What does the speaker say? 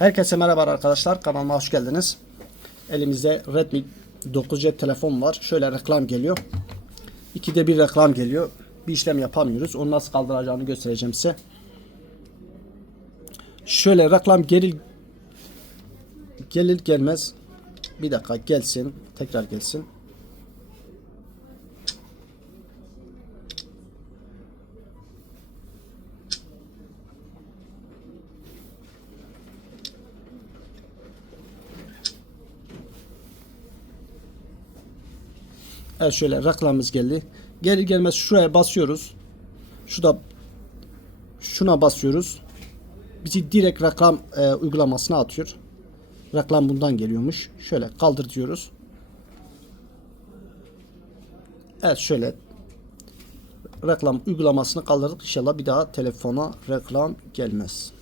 Herkese merhaba arkadaşlar. Kanalıma hoş geldiniz. Elimizde Redmi 9C telefon var. Şöyle reklam geliyor. İkide bir reklam geliyor. Bir işlem yapamıyoruz. Onu nasıl kaldıracağını göstereceğim size. Şöyle reklam gelir gelir gelmez bir dakika gelsin. Tekrar gelsin. Evet şöyle reklamımız geldi. Gelir gelmez şuraya basıyoruz. Şurada şuna basıyoruz. Bizi direkt reklam e, uygulamasına atıyor. Reklam bundan geliyormuş. Şöyle kaldır diyoruz. Evet şöyle reklam uygulamasını kaldırdık. İnşallah bir daha telefona reklam gelmez.